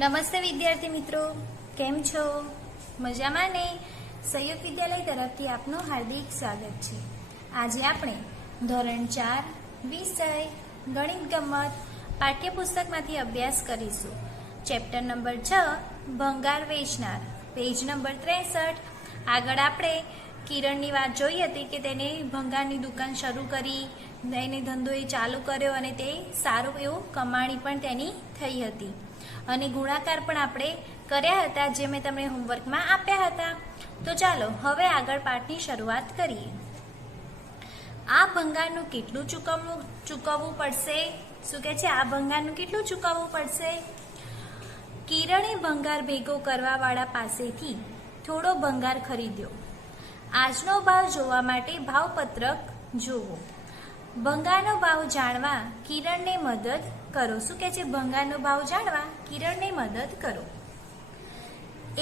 નમસ્તે વિદ્યાર્થી મિત્રો, કેમ છો? મજામાં ને? સહયોગ વિદ્યાલય તરફથી આપનું હાર્દિક સ્વાગત છે. આજે આપણે ધોરણ 4 વિષય ગણિત ગમ્મત પાઠ્યપુસ્તકમાંથી અભ્યાસ કરીશું. ચેપ્ટર નંબર 6 ભંગાર વેચનાર, પેજ નંબર 63. આગળ આપણે કિરણની વાત જોઈ હતી કે તેને ભંગારની દુકાન શરૂ કરી, એને ધંધો એ ચાલુ કર્યો અને તે સારું એવું કમાણી પણ તેની થઈ હતી અને ગુણાકાર પણ આપણે કર્યા હતા, જે મેં તમને હોમવર્કમાં આપ્યા હતા. તો ચાલો હવે આગળ પાઠની શરૂઆત કરીએ. આ ભંગારનું કેટલું ચૂકવવું પડશે? શું કહે છે? આ ભંગારનું કેટલું ચૂકવવું પડશે? કિરણે ભંગાર ભેગો કરવાવાળા પાસેથી થોડો ભંગાર ખરીદ્યો. આજનો ભાવ જોવા માટે ભાવપત્રક જુઓ. ભંગારનો ભાવ જાણવા કિરણને મદદ કરો. શું કહે છે? ભંગારનો ભાવ જાણવા કિરણને મદદ કરો.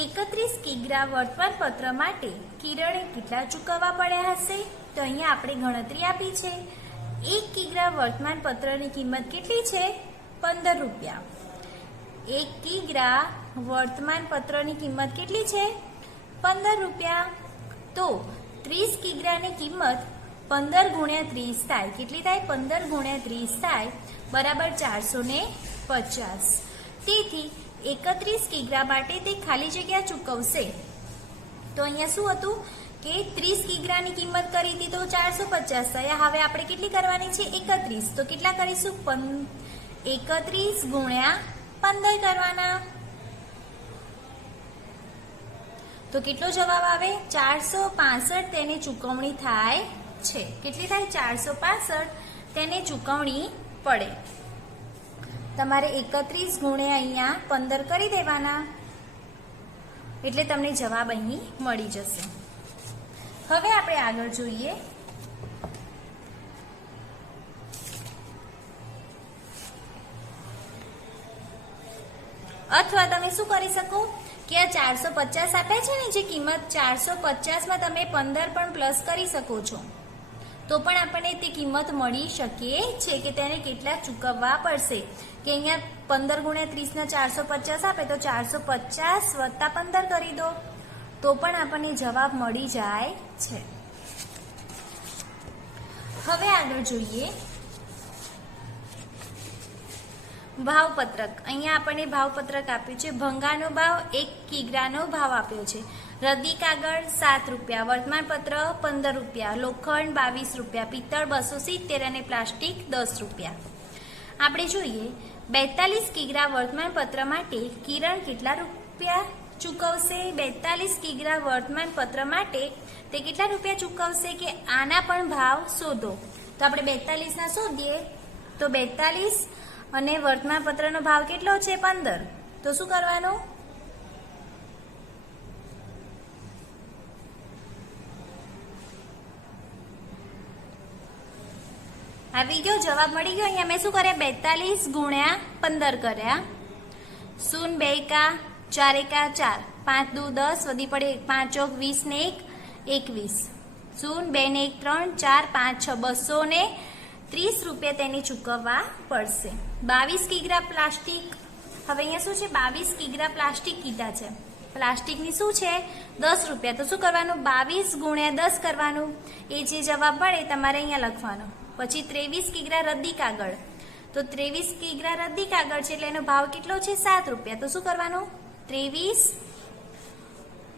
31 કિગ્રા વર્તમાનપત્ર માટે કિરણે કેટલા ચૂકવવા પડ્યા હશે? તો અહીંયા આપણે ગણતરી આપી છે. 1 કિગ્રા વર્તમાનપત્રની કિંમત કેટલી છે? 15 રૂપિયા. 1 કિગ્રા વર્તમાનપત્રની કિંમત કેટલી છે? 15 રૂપિયા. તો 30 કિગ્રાની કિંમત 15 ગુણ્યા 30 થાય. કેટલી થાય? 15 ગુણ્યા 30 થાય બરાબર 450. તેથી 31 કિગ્રા માટે તે ખાલી જગ્યા ચૂકવશે. તો અહીંયા શું હતું કે 30 કિગ્રાની કિંમત કરી હતી તો 450 થયા. હવે આપણે કેટલી કરવાની છે? 31. તો કેટલા કરીશું? 31 ગુણ્યા 15 કરવાના. તો કેટલો જવાબ આવે? 465 તેને ચૂકવણી થાય છે. કેટલી થાય? 465 તેને ચૂકવણી પડે. તમારે 31 ગુણ્યા અહીંયા 15 કરી દેવાના એટલે તમને જવાબ અહીં મળી જશે. હવે આપણે આગળ જોઈએ. અથવા તમે શું કરી શકો કે આ 450 આપ્યા છે ને, જે કિંમત 450 માં તમે 15 પણ પ્લસ કરી શકો છો, તો પણ આપણને તે કિંમત મળી શકે છે કે તેને કેટલા ચૂકવવા પડશે. કે અહીંયા 15 ગુણ્યા 30 ના 450 આપે તો 450 વત્તા 15 કરી દો તો પણ આપણને જવાબ મળી જાય છે. હવે આગળ જોઈએ ભાવપત્રક. અહીંયા આપણને ભાવપત્રક આપ્યું છે. ભંગારનો ભાવ 1 કિગ્રાનો ભાવ આપ્યો છે. રદ્દી કાગળ 7 રૂપિયા, વર્તમાનપત્ર 15 રૂપિયા, લોખંડ 22 રૂપિયા, પિત્તળ 270 અને પ્લાસ્ટિક 10 રૂપિયા. આપણે જોઈએ 42 કિગ્રા વર્તમાનપત્ર માટે કિરણ કેટલા રૂપિયા ચૂકવશે? 42 કિગ્રા વર્તમાનપત્ર માટે તે કેટલા રૂપિયા ચૂકવશે? કે આના પણ ભાવ શોધો. તો આપણે 42 ના શોધીએ તો 42 અને વર્તમાનપત્રનો ભાવ કેટલો છે? 15. તો શું કરવાનું? આવી ગયો, જવાબ મળી ગયો. અહીંયા મેં શું કર્યા? 42 ગુણ્યા 15 કર્યા. 0 2 એકા 4 એકા 4, 5 દુ 10, વધી પડે 5 ચોક 20 ને 1 21. 0 2 ને 1 3, 4 5 6, 230 રૂપિયા તેને ચૂકવવા પડશે. 22 કિગ્રા પ્લાસ્ટિક. હવે અહીંયા શું છે? 22 કિગ્રા પ્લાસ્ટિક કીધા છે. પ્લાસ્ટિકની શું છે? 10 રૂપિયા. તો શું કરવાનું? 22 ગુણ્યા 10 કરવાનું. એ જે જવાબ મળે તમારે અહીંયા લખવાનો. પછી 23 કિગ્રા રદ્દી કાગળ. તો 23 કિગ્રા રદ્દી કાગળ છે એટલે એનો ભાવ કેટલો છે? 7 રૂપિયા. તો શું કરવાનું? 23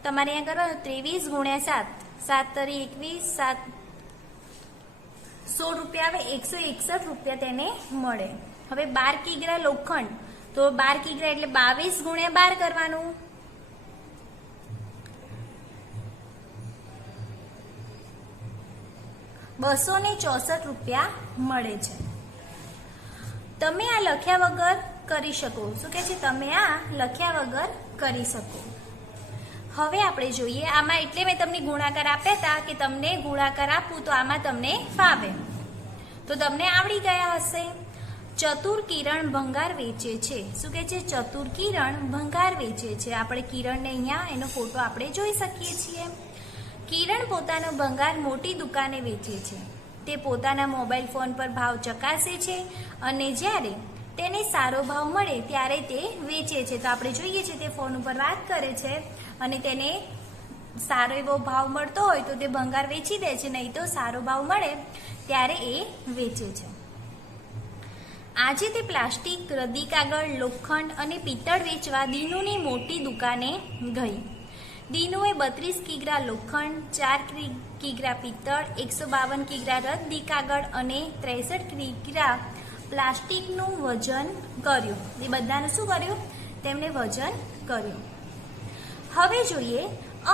તમારે અહીંયા કરવાનું. 23 ગુણ્યા 7, 7 તરી 21, 100 રૂપિયા આવે. 161 રૂપિયા તેને મળે. હવે 12 કિગ્રા લોખંડ. તો 12 કિગ્રા એટલે 22 ગુણ્યા 12 કરવાનું. ₹264 રૂપિયા મળે છે. તમે આ લખ્યા વગર કરી શકો. શું કે છે? તમે આ લખ્યા વગર કરી શકો. હવે આપણે જોઈએ આમાં, એટલે મેં તમને ગુણાકાર આપ્યા હતા કે તમને ગુણાકાર આપું તો આમાં તમને ફાવે, તો તમને આવડી ગયા હશે. ચતુર કિરણ ભંગાર વેચે છે. શું કે છે? ચતુર કિરણ ભંગાર વેચે છે. આપણે કિરણને અહીંયા એનો ફોટો આપણે જોઈ શકીએ છીએ. કિરણ પોતાનો ભંગાર મોટી દુકાને વેચે છે. તે પોતાના મોબાઈલ ફોન પર ભાવ ચકાસે છે અને જ્યારે તેને સારો ભાવ મળે ત્યારે તે વેચે છે. તો આપણે જોઈએ છે તે ફોન ઉપર વાત કરે છે અને તેને સારો એવો ભાવ મળતો હોય તો તે ભંગાર વેચી દે છે, નહીં તો સારો ભાવ મળે ત્યારે એ વેચે છે. આજે તે પ્લાસ્ટિક, રદ્દી કાગળ, લોખંડ અને પિત્તળ વેચવા દીનુની મોટી દુકાને ગઈ. દીનુએ 32 કિગ્રા લોખંડ, 4 કિગ્રા પિત્તળ, 152 કિગ્રા રદ્દી કાગળ અને 63 કિગ્રા પ્લાસ્ટિકનું વજન કર્યું. એ બધાનું શું કર્યું? તેમણે વજન કર્યું. હવે જોઈએ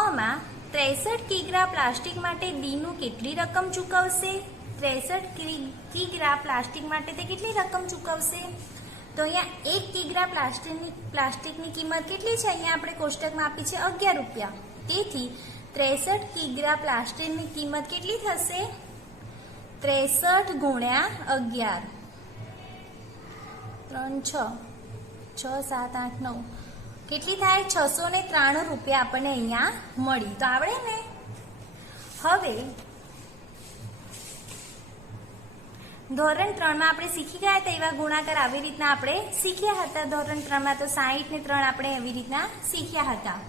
આમાં 63 કિગ્રા પ્લાસ્ટિક માટે દીનુ કેટલી રકમ ચૂકવશે? 63 કિગ્રા પ્લાસ્ટિક માટે તે કેટલી રકમ ચૂકવશે? તો અહીંયા 1 કિગ્રા પ્લાસ્ટિકની કિંમત કેટલી છે? અહીંયા આપણે કોષ્ટકમાં આપી છે 11 રૂપિયા. તેથી 63 કિગ્રા પ્લાસ્ટિકની કિંમત કેટલી થશે? 63 ગુણ્યા 11. 3 6 6 7 8 9 કેટલી થાય? 693 રૂપિયા આપણને અહીંયા મળી. તો આવડે ને? હવે ધોરણ 3 માં આપણે શીખી ગયા હતા એવા ગુણાકાર આવી રીતના આપણે શીખ્યા હતા. ધોરણ 3 માં તો 60 ને 3 આપણે એવી રીતના શીખ્યા હતા,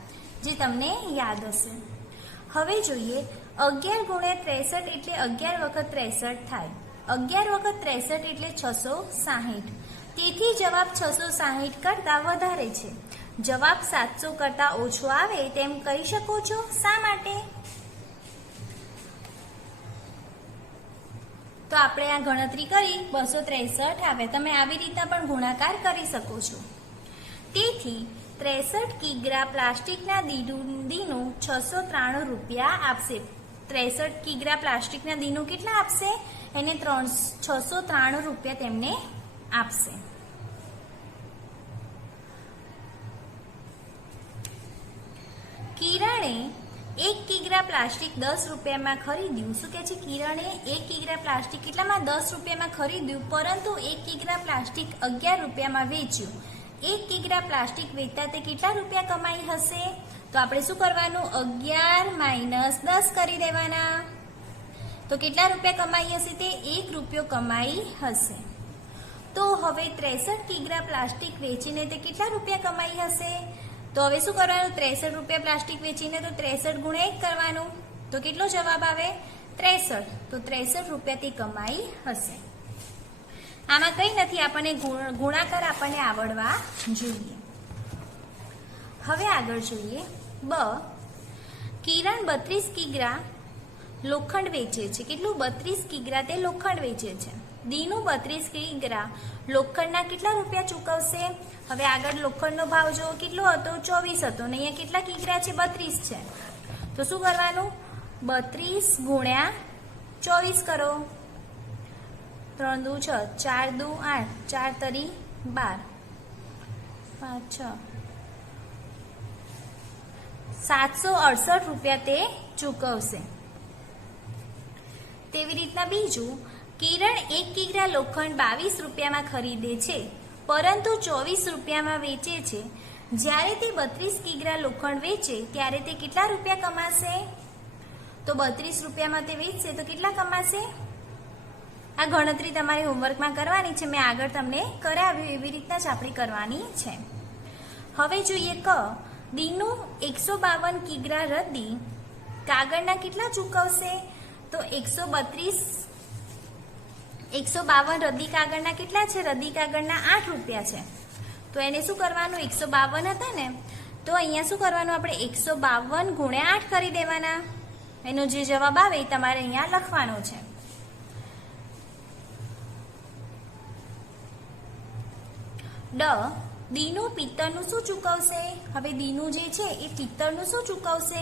જે તમને યાદ હશે. હવે જોઈએ 11 ગુણ્યા 63 એટલે 11 વખત 63 થાય. 11 વખત 63 એટલે 660. તેથી જવાબ 660 કરતા વધારે છે. જવાબ 700 કરતા ઓછો આવે તેમ કહી શકો છો. શા માટે? તો આપણે આ ગણતરી કરી 263 આવે. તમે આવી રીતના પણ ગુણાકાર કરી શકો છો. તેથી 63 કિગ્રા પ્લાસ્ટિકના દીનું 693 રૂપિયા આપશે. 63 કિગ્રા પ્લાસ્ટિકના દીનું કેટલા આપશે? એને 693 રૂપિયા તેમને આપશે. કિરણે 1 કિગ્રા પ્લાસ્ટિક 10 રૂપિયામાં ખરીદ્યું. શું કહે છે? કિરણે 1 કિગ્રા પ્લાસ્ટિક કેટલામાં? 10 રૂપિયામાં ખરીદ્યું, પરંતુ 1 કિગ્રા પ્લાસ્ટિક 11 રૂપિયામાં વેચ્યું. 1 કિગ્રા પ્લાસ્ટિક વેચતા તે કેટલા રૂપિયા કમાઈ હશે? તો આપણે શું કરવાનું? 11 - 10 કરી દેવાના. તો કેટલા રૂપિયા કમાઈ હશે? તે 1 રૂપિયો કમાઈ હશે. તો હવે 63 કિગ્રા પ્લાસ્ટિક વેચીને તે કેટલા રૂપિયા કમાઈ હશે? તો હવે શું કરવાનું? 63 રૂપિયા પ્લાસ્ટિક વેચીને તો 63 ગુણ્યા 1 કરવાનું. તો કેટલો જવાબ આવે? 63. તો 63 રૂપિયા તે કમાઈ હશે. આમાં કંઈ નથી, આપણને ગુણાકાર આપણને આવડવા જોઈએ. હવે આગળ જોઈએ કિરણ 32 કિગ્રા લોખંડ વેચે છે. કેટલું? 32 કિગ્રા તે લોખંડ વેચે છે. દીનુ 32 કિગ્રા લોખંડના કેટલા રૂપિયા ચૂકવશે? હવે આગળ લોખંડનો ભાવ જો કેટલો હતો? 24 હતો, ને અહીંયા કેટલા કિગ્રા છે? 32 છે. તો શું કરવાનું? 32 ગુણ્યા 24 કરો. 3 દુ 6, 4 દુ 8, 4 તરી 12, 5 6 768 રૂપિયા તે ચૂકવશે. તેવી રીતના બીજું, કિરણ 1 કિગ્રા લોખંડ 22 રૂપિયામાં ખરીદે છે, પરંતુ 24 રૂપિયામાં વેચે છે. જ્યારે તે 32 કિગ્રા લોખંડ વેચે ત્યારે તે કેટલા રૂપિયા કમાશે? તો 32 રૂપિયામાં તે વેચશે તો કેટલા કમાશે? આ ગણતરી તમારે હોમવર્કમાં કરવાની છે. મેં આગળ તમને કરાવ્યું એવી રીતના જ આપણે કરવાની છે. હવે જોઈએ દીનુ 152 કિગ્રા રદ્દી કાગળના કેટલા ચૂકવશે? તો 152 રદ્દી કાગળના કેટલા છે? રદ્દી કાગળના 8 રૂપિયા છે. તો એને શું કરવાનું? 152 હતા ને, તો અહીંયા શું કરવાનું? આપણે 152 ગુણ્યા 8 કરી દેવાના. એનો જે જવાબ આવે એ તમારે અહીંયા લખવાનો છે. દીનુ પિત્તળનું શું ચૂકવશે? હવે દીનુ જે છે એ પિત્તળનું શું ચૂકવશે?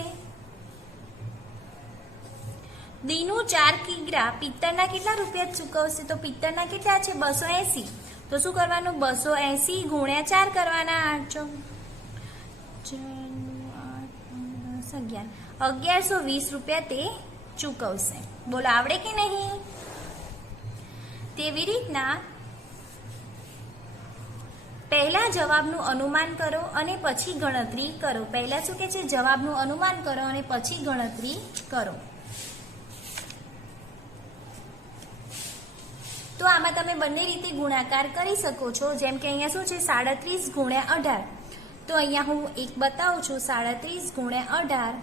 દીનુ 4 કિગ્રા પિત્તળના કેટલા રૂપિયા ચૂકવશે? તો પિત્તળના કેટલા છે? 280. તો શું કરવાનું? 280 ગુણ્યા 4 કરવાના. 1120 રૂપિયા તે ચૂકવશે. બોલો આવડે કે નહીં? તેવી રીતના પહેલા જવાબનું અનુમાન કરો અને પછી ગણતરી કરો. પહેલા શું કે છે? જવાબનું અનુમાન કરો અને પછી ગણતરી કરો. તો આમાં તમે બંને રીતે ગુણાકાર કરી શકો છો. જેમ કે અહીંયા શું છે 37 ગુણ્યા 18. તો અહીંયા હું એક બતાવું છું 37 ગુણ્યા 18.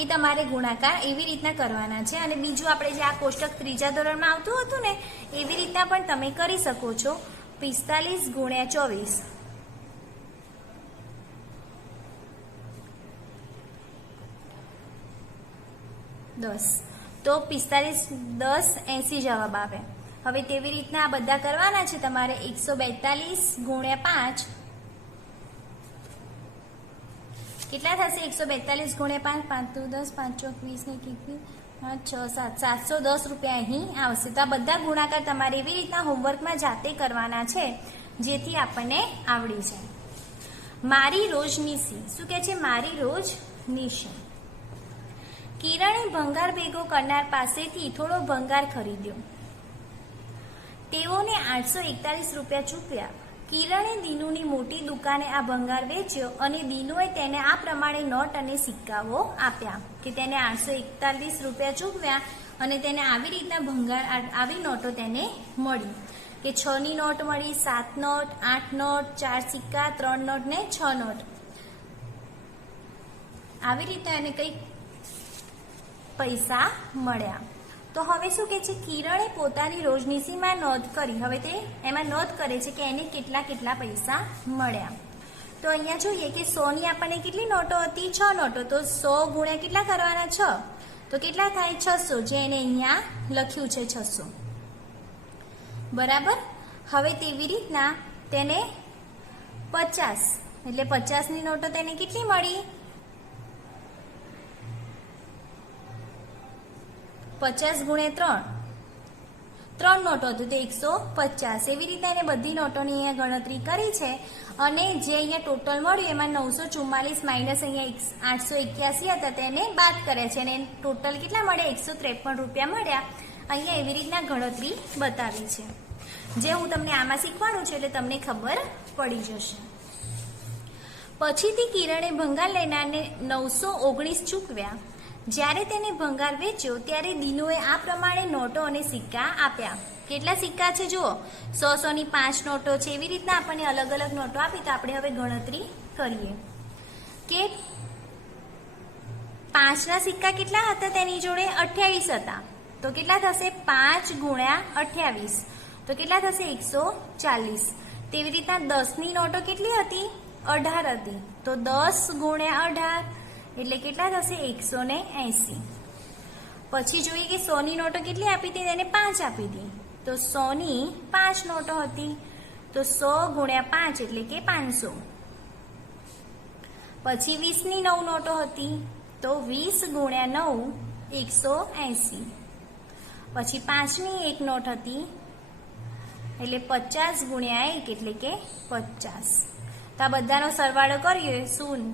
એ તમારે ગુણાકાર એવી રીતના કરવાના છે. અને બીજું આપણે જે આ કોષ્ટક ત્રીજા ધોરણમાં આવતું હતું ને એવી રીતના પણ તમે કરી શકો છો. 45 ગુણ્યા 24. તો 45 10 80 જવાબ આવે. હવે તેવી રીતના આ બધા કરવાના છે તમારે. 142 ગુણ્યા 5 કેટલા થશે? 142 ગુણ્યા 5 5 2 10 5 ચોક 20 ને 21 6 7 710 રૂપિયા અહીં આવશે. તો આ બધા ગુણાકાર તમારે એવી રીતના હોમવર્કમાં જાતે કરવાના છે જેથી આપણને આવડી જાય. મારી રોજનીશી શું કહે છે? મારી રોજનીશી. કિરણે ભંગાર ભેગો કરનાર પાસેથી થોડો ભંગાર ખરીદ્યો. તેઓને 841 રૂપિયા ચૂકવ્યા. કિરણે દીનુની મોટી દુકાને આ ભંગાર વેચ્યો અને દીનુએ તેને આ પ્રમાણે નોટ અને સિક્કાઓ આપ્યા. કે તેને 841 રૂપિયા ચૂકવ્યા અને તેને આવી રીતના ભંગાર આવી નોટો તેને મળી. કે 6 ની નોટ મળી, 7 નોટ, 8 નોટ, 4 સિક્કા, 3 નોટ ને 6 નોટ. આવી રીતે એને કંઈક પૈસા મળ્યા. તો હવે શું કે છે? કિરણે પોતાની રોજનીશીમાં નોંધ કરી. હવે તે એમાં નોંધ કરે છે કે એને કેટલા કેટલા પૈસા મળ્યા. તો અહીંયા જોઈએ કે 100 ની આપણને કેટલી નોટો હતી? 6 નોટો. તો 100 ગુણ્યા કેટલા કરવાના? 6. તો કેટલા થાય? 600. જે એને અહીંયા લખ્યું છે 600. બરાબર. હવે તેવી રીતના તેને 50 એટલે 50 ની નોટો તેને કેટલી મળી? 50 ગુણ્યા 3 નોટો હતું તે 150. એવી રીતે એને બધી નોટોની અહીંયા ગણતરી કરી છે. અને જે અહીંયા ટોટલ મળ્યું એમાં 944 માઇનસ અહીંયા 881 હતા તેને બાદ કર્યા છે અને ટોટલ કેટલા મળ્યા? 153 રૂપિયા મળ્યા. અહીંયા એવી રીતના ગણતરી બતાવી છે. જે હું તમને આમાં શીખવાનું છે એટલે તમને ખબર પડી જશે. પછીથી કિરણે ભંગાર લેનારને 919 ચૂકવ્યા. જ્યારે તેને ભંગાર વેચ્યો ત્યારે દીનુએ આ પ્રમાણે નોટો અને સિક્કા આપ્યા. કેટલા સિક્કા છે જુઓ? 100 ની 5 નોટો છે. એવી રીતના આપણને અલગ અલગ નોટો આપી. તો આપણે હવે ગણતરી કરીએ કે 5 ના સિક્કા કેટલા હતા તેની જોડે? 28 હતા. તો કેટલા થશે? 5 ગુણ્યા 28. તો કેટલા થશે? 140. તેવી રીતના 10 ની નોટો કેટલી હતી? 18 હતી. તો 10 ગુણ્યા 18 એટલે કેટલા થશે? 180. પછી જોઈએ કે 100 ની નોટો કેટલી આપી હતી? તેને 5 આપી હતી. તો 100 ની 5 નોટો હતી. તો 100 ગુણ્યા 5 એટલે કે 500. પછી 20 ની 9 નોટો હતી. તો 20 ગુણ્યા 9 180. પછી 5 ની 1 નોટ હતી એટલે 50 ગુણ્યા 1 એટલે કે 50. તો આ બધાનો સરવાળો કરીએ. 16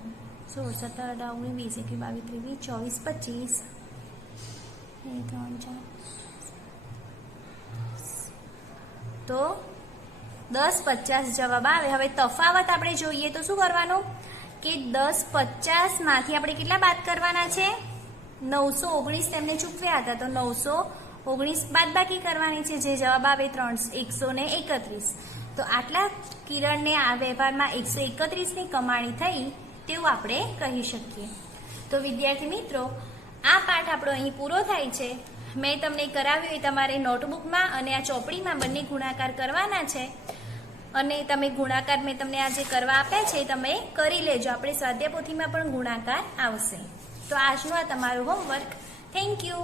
17 19 20 21 22 23 24 તો 10 50 જવાબ આવે. હવે તફાવત આપણે જોઈએ તો શું કરવાનું કે 10 50 માંથી આપણે કેટલા બાદ કરવાના છે? 919 તેમને ચૂકવ્યા હતા. તો 919 બાદબાકી કરવાની છે. જે જવાબ આવે 131. તો આટલા કિરણને આ વ્યવહારમાં 131 ની કમાણી થઈ તેવું આપણે કહી શકીએ. તો વિદ્યાર્થી મિત્રો, આ પાઠ આપણો અહીં પૂરો થાય છે. મેં તમને કરાવ્યું એ તમારે નોટબુકમાં અને આ ચોપડીમાં બંને ગુણાકાર કરવાના છે. અને તમે ગુણાકાર મેં તમને આ જે કરવા આપ્યા છે તમે કરી લેજો. આપણે સ્વાધ્યાય પોથીમાં પણ ગુણાકાર આવશે. તો આજનું આ તમારું હોમવર્ક. Thank you.